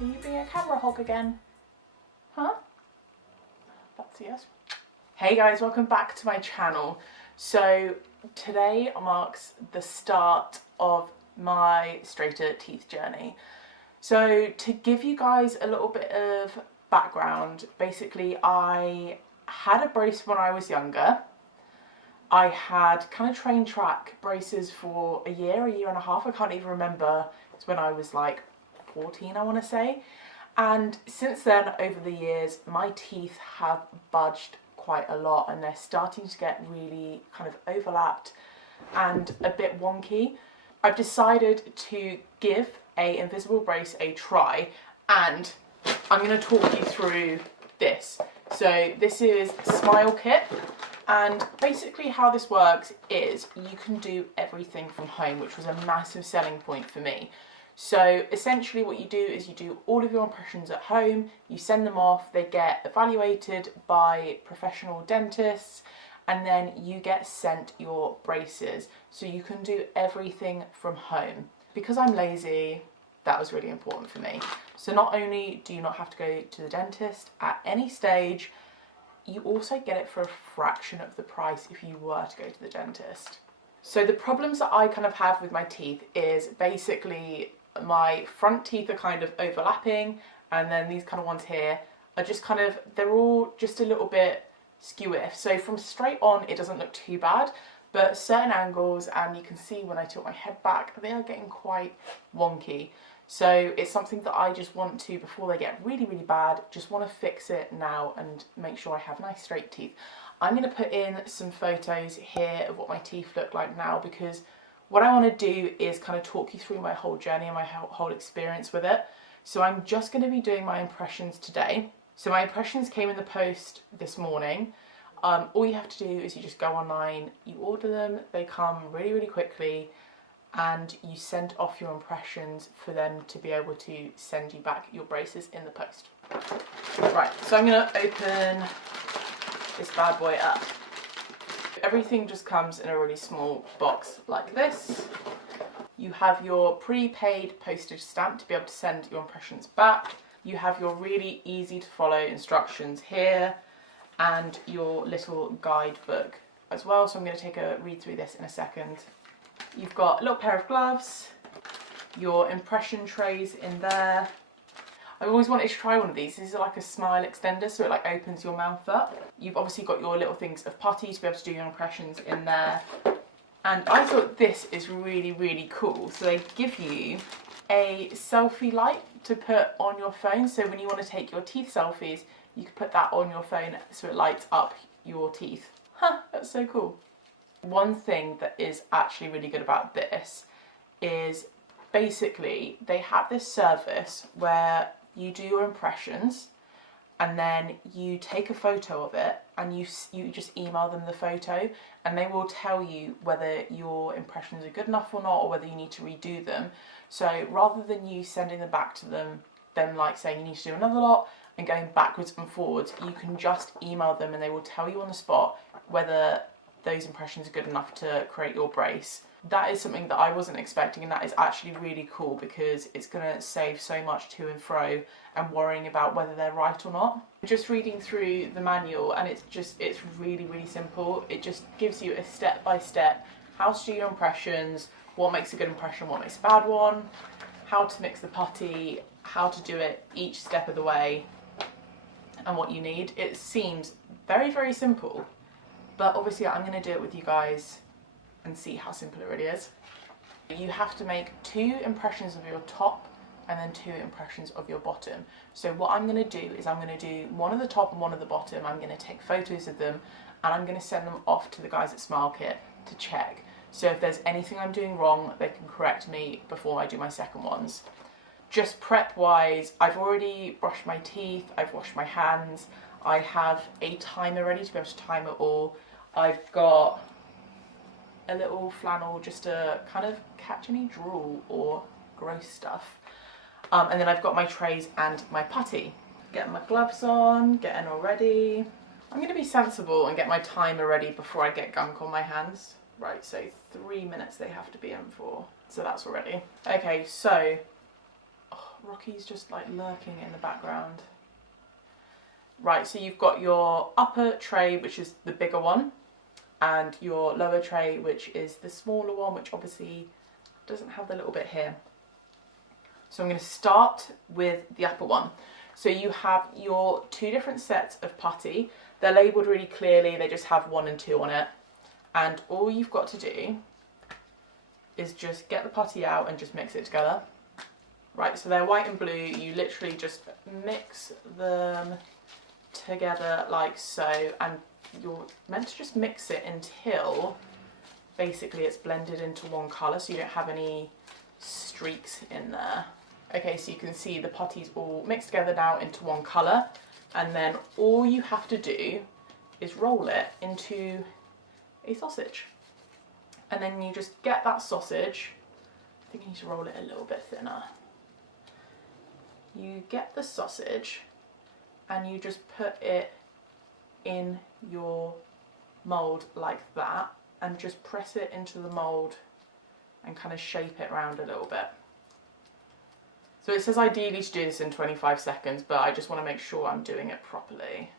Are you being a camera hog again? Huh? That's a yes. Hey guys, welcome back to my channel. So today marks the start of my straighter teeth journey. So to give you guys a little bit of background, basically I had a brace when I was younger. I had kind of train track braces for a year and a half. I can't even remember. It's when I was like 14, I want to say. And since then, over the years, my teeth have budged quite a lot and they're starting to get really kind of overlapped and a bit wonky. I've decided to give a invisible brace a try, and I'm going to talk you through this. So this is SmileKit, and basically how this works is you can do everything from home, which was a massive selling point for me. So essentially what you do is you do all of your impressions at home, you send them off, they get evaluated by professional dentists, and then you get sent your braces. So you can do everything from home. Because I'm lazy, that was really important for me. So not only do you not have to go to the dentist at any stage, you also get it for a fraction of the price if you were to go to the dentist. So the problems that I kind of have with my teeth is basically my front teeth are kind of overlapping, and then these kind of ones here are just kind of, they're all just a little bit skew-iff. So from straight on it doesn't look too bad, but certain angles, and you can see when I tilt my head back, they are getting quite wonky. So it's something that I just want to, before they get really, really bad, just want to fix it now and make sure I have nice straight teeth. I'm going to put in some photos here of what my teeth look like now, because what I want to do is kind of talk you through my whole journey and my whole experience with it. So I'm just going to be doing my impressions today. So my impressions came in the post this morning. All you have to do is you just go online, you order them, they come really, really quickly, and you send off your impressions for them to be able to send you back your braces in the post. Right, so I'm going to open this bad boy up. Everything just comes in a really small box like this. You have your prepaid postage stamp to be able to send your impressions back. You have your really easy to follow instructions here, and your little guidebook as well. So I'm going to take a read through this in a second. You've got a little pair of gloves, your impression trays in there. I've always wanted to try one of these. These are like a smile extender, so it like opens your mouth up. You've obviously got your little things of putty to be able to do your impressions in there. And I thought this is really, really cool. So they give you a selfie light to put on your phone. So when you want to take your teeth selfies, you can put that on your phone so it lights up your teeth. Huh, that's so cool. One thing that is actually really good about this is basically they have this service where you do your impressions and then you take a photo of it and you just email them the photo, and they will tell you whether your impressions are good enough or not, or whether you need to redo them. So rather than you sending them back to them like saying you need to do another lot and going backwards and forwards, you can just email them and they will tell you on the spot whether those impressions are good enough to create your brace. That is something that I wasn't expecting, and that is actually really cool because it's going to save so much to and fro and worrying about whether they're right or not. Just reading through the manual, and it's really, really simple. It just gives you a step-by-step how to do your impressions, what makes a good impression, what makes a bad one, how to mix the putty, how to do it each step of the way, and what you need. It seems very, very simple, but obviously I'm going to do it with you guys and see how simple it really is. You have to make 2 impressions of your top and then 2 impressions of your bottom. So what I'm going to do is I'm going to do one of the top and one of the bottom. I'm going to take photos of them and I'm going to send them off to the guys at SmileKit to check. So if there's anything I'm doing wrong, they can correct me before I do my second ones. Just prep wise, I've already brushed my teeth, I've washed my hands, I have a timer ready to be able to time it all. I've got a little flannel just to kind of catch any drool or gross stuff. And then I've got my trays and my putty. Getting my gloves on, getting all ready. I'm going to be sensible and get my timer ready before I get gunk on my hands. Right, so 3 minutes they have to be in for. So that's all ready. Okay, so Rocky's just like lurking in the background. Right, so you've got your upper tray, which is the bigger one, and your lower tray, which is the smaller one, which obviously doesn't have the little bit here. So I'm going to start with the upper one. So you have your two different sets of putty. They're labelled really clearly, they just have 1 and 2 on it. And all you've got to do is just get the putty out and just mix it together. Right, so they're white and blue, you literally just mix them together like so, and you're meant to just mix it until basically it's blended into one colour, so you don't have any streaks in there. Okay, so you can see the putty's all mixed together now into one colour, and then all you have to do is roll it into a sausage. And then you just get that sausage, I think you need to roll it a little bit thinner. You get the sausage and you just put it in your mould like that, and just press it into the mould and kind of shape it around a little bit. So it says ideally to do this in 25 seconds, but I just want to make sure I'm doing it properly.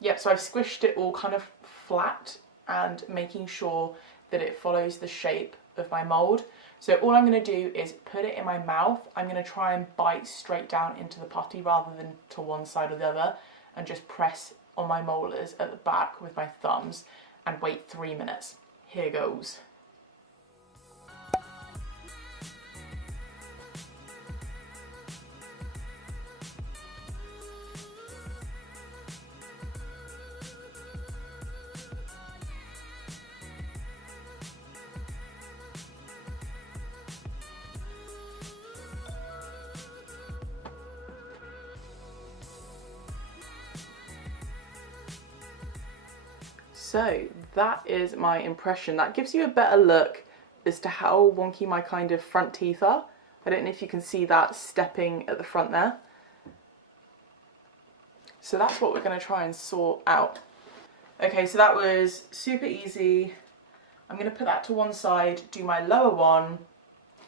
Yep, so I've squished it all kind of flat and making sure that it follows the shape of my mould. So all I'm going to do is put it in my mouth. I'm going to try and bite straight down into the putty rather than to one side or the other, and just press on my molars at the back with my thumbs and wait 3 minutes. Here goes. So that is my impression. That gives you a better look as to how wonky my kind of front teeth are. I don't know if you can see that stepping at the front there. So that's what we're going to try and sort out. Okay, so that was super easy. I'm going to put that to one side, do my lower one.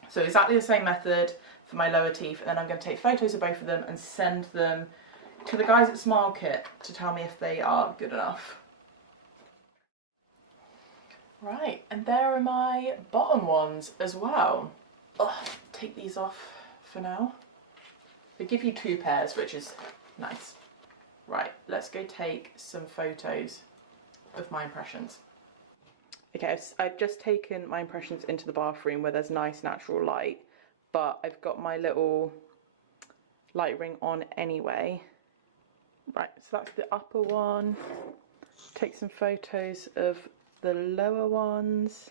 So exactly the same method for my lower teeth, and then I'm going to take photos of both of them and send them to the guys at SmileKit to tell me if they are good enough. Right, and there are my bottom ones as well. Oh, take these off for now. They give you 2 pairs, which is nice. Right, let's go take some photos of my impressions. Okay, I've just taken my impressions into the bathroom where there's nice natural light, but I've got my little light ring on anyway. Right, so that's the upper one. Take some photos of the lower ones.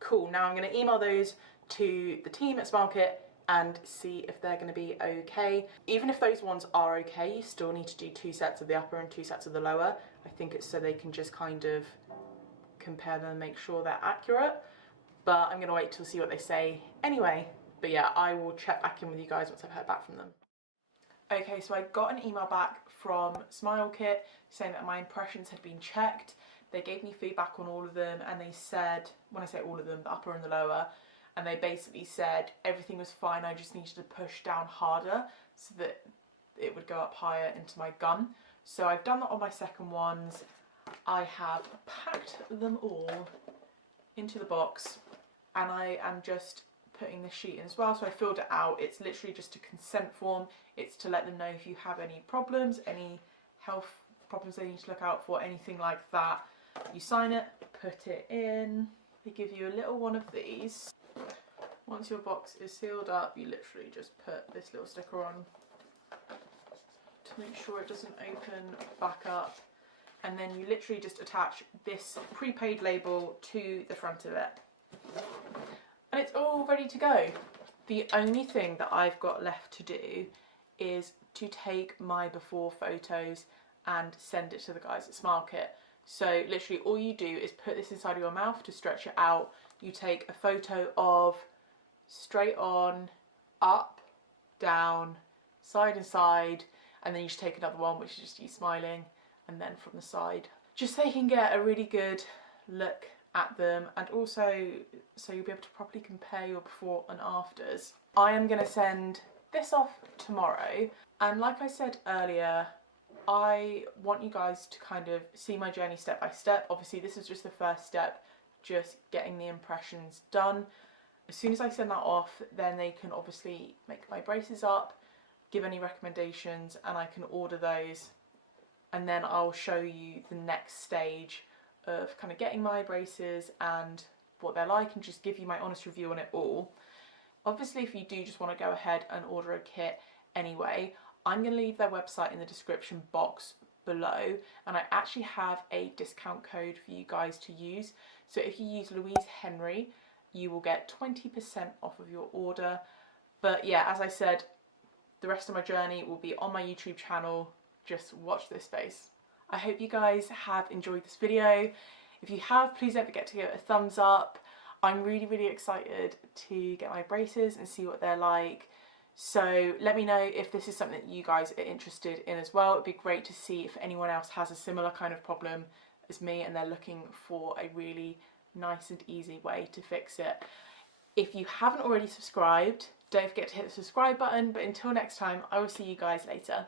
Cool, now I'm going to email those to the team at SmileKit and see if they're going to be okay. Even if those ones are okay, you still need to do 2 sets of the upper and 2 sets of the lower. I think it's so they can just kind of compare them and make sure they're accurate. But I'm going to wait till see what they say anyway. But yeah, I will check back in with you guys once I've heard back from them. Okay, so I got an email back from SmileKit saying that my impressions had been checked. They gave me feedback on all of them, and they said, when I say all of them, the upper and the lower, and they basically said everything was fine, I just needed to push down harder so that it would go up higher into my gum. So I've done that on my second ones. I have packed them all into the box, and I am just putting the sheet in as well. So I filled it out. It's literally just a consent form. It's to let them know if you have any problems, any health problems they need to look out for, anything like that. You sign it, put it in. They give you a little one of these. Once your box is sealed up, you literally just put this little sticker on to make sure it doesn't open back up. And then you literally just attach this prepaid label to the front of it. And it's all ready to go. The only thing that I've got left to do is to take my before photos and send it to the guys at SmileKit. So literally all you do is put this inside of your mouth to stretch it out. You take a photo of straight on, up, down, side and side, and then you just take another one, which is just you smiling, and then from the side. Just so you can get a really good look at them, and also so you'll be able to properly compare your before and afters. I am going to send this off tomorrow, and like I said earlier, I want you guys to kind of see my journey step by step. Obviously this is just the first step, just getting the impressions done. As soon as I send that off, then they can obviously make my braces up, give any recommendations, and I can order those, and then I'll show you the next stage of kind of getting my braces and what they're like, and just give you my honest review on it all. Obviously, if you do just want to go ahead and order a kit anyway, I'm going to leave their website in the description box below, and I actually have a discount code for you guys to use. So if you use Louise Henry, you will get 20% off of your order. But yeah, as I said, the rest of my journey will be on my YouTube channel. Just watch this space. I hope you guys have enjoyed this video. If you have, please don't forget to give it a thumbs up. I'm really excited to get my braces and see what they're like. So let me know if this is something that you guys are interested in as well. It'd be great to see if anyone else has a similar kind of problem as me and they're looking for a really nice and easy way to fix it. If you haven't already subscribed, don't forget to hit the subscribe button. But until next time, I will see you guys later.